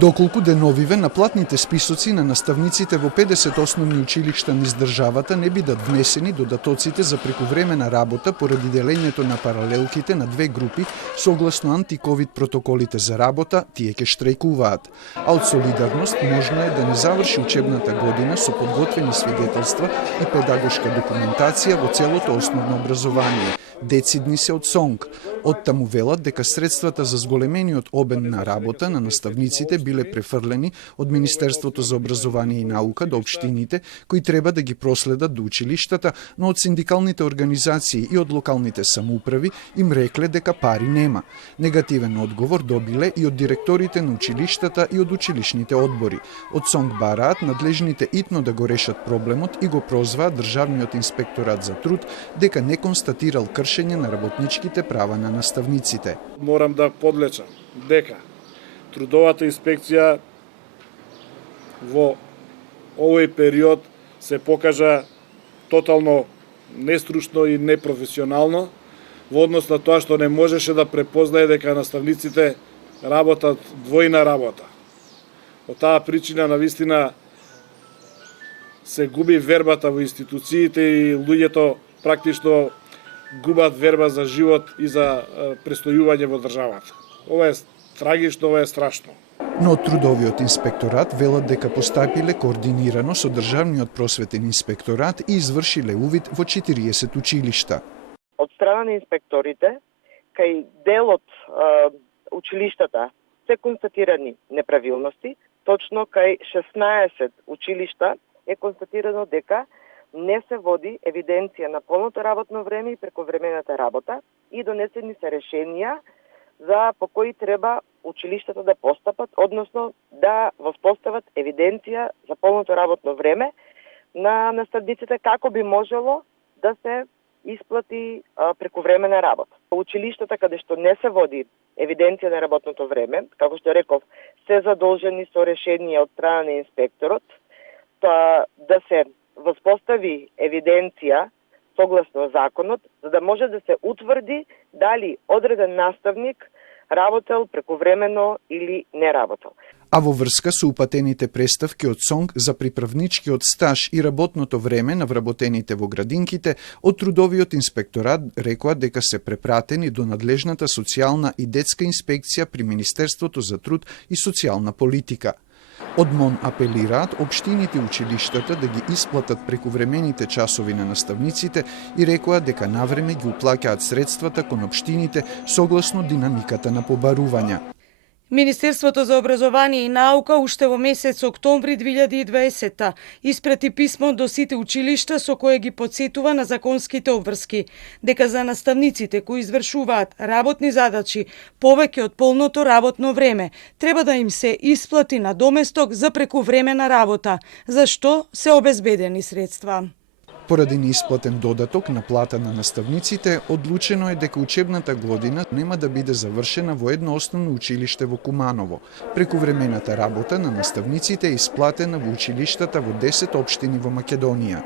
Доколку деновиве на платните списоци на наставниците во 50 основни училишта низ државата не бидат внесени додатоците за прековремена работа поради делењето на паралелките на две групи согласно антиковид протоколите за работа, тие ќе штрајкуваат. А од солидарност можно е да не заврши учебната година со подготвени свидетелства и педагошка документација во целото основно образование. Децидни се од СОНГ. Оттаму велат дека средствата за зголемениот обем на работа на наставниците биле префрлени од Министерството за образование и наука до општините, кои треба да ги проследат до училиштата, но од синдикалните организации и од локалните самоуправи им рекле дека пари нема. Негативен одговор добиле и од директорите на училиштата и од училишните одбори. Од СОНГ бараат надлежните итно да го решат проблемот и го прозваат Државниот инспекторат за труд дека не констатирал кршење на работничките права на наставниците. Морам да подлечам дека трудовата инспекција во овој период се покажа тотално нестручно и непрофесионално во однос на тоа што не можеше да препознае дека наставниците работат двојна работа. Од таа причина навистина се губи вербата во институциите и луѓето практично губат верба за живот и за престојување во државата. Ова е трагично, ова е страшно. Но од Трудовиот инспекторат велат дека постапиле координирано со Државниот просветен инспекторат и извршиле увид во 40 училишта. Од страна на инспекторите, кај дел од училиштата се констатирани неправилности, точно кај 16 училишта е констатирано дека не се води евиденција на полното работно време и прековремената работа и донесени се решенија за по кои треба училиштата да постапат, односно да воспостават евиденција за полното работно време на наставниците како би можело да се исплати прековремена работа. Училиштата каде што не се води евиденција на работното време, како што реков, се задолжени со решение од страна на инспекторот, да се воспостави евиденција согласно законот, за да може да се утврди дали одреден наставник работел прековремено или не работел. А во врска со упатените преставки од СОНГ за приправничкиот стаж и работното време на вработените во градинките, од Трудовиот инспекторат рекоа дека се препратени до надлежната социјална и детска инспекција при Министерството за труд и социјална политика. Од МОН апелираат општините и училиштата да ги исплатат прековремените часови на наставниците и рекоа дека навреме ги уплаќаат средствата кон општините согласно динамиката на побарувања. Министерството за образование и наука уште во месец октомври 2020 испрати писмо до сите училишта со кое ги потсетува на законските обврски, дека за наставниците кои извршуваат работни задачи повеќе од полното работно време треба да им се исплати надоместок за прековремена работа, за што се обезбедени средства. Поради неисплатен додаток на плата на наставниците, одлучено е дека учебната година нема да биде завршена во едно основно училиште во Куманово. Прековремената работа на наставниците е исплатена во училиштата во 10 општини во Македонија.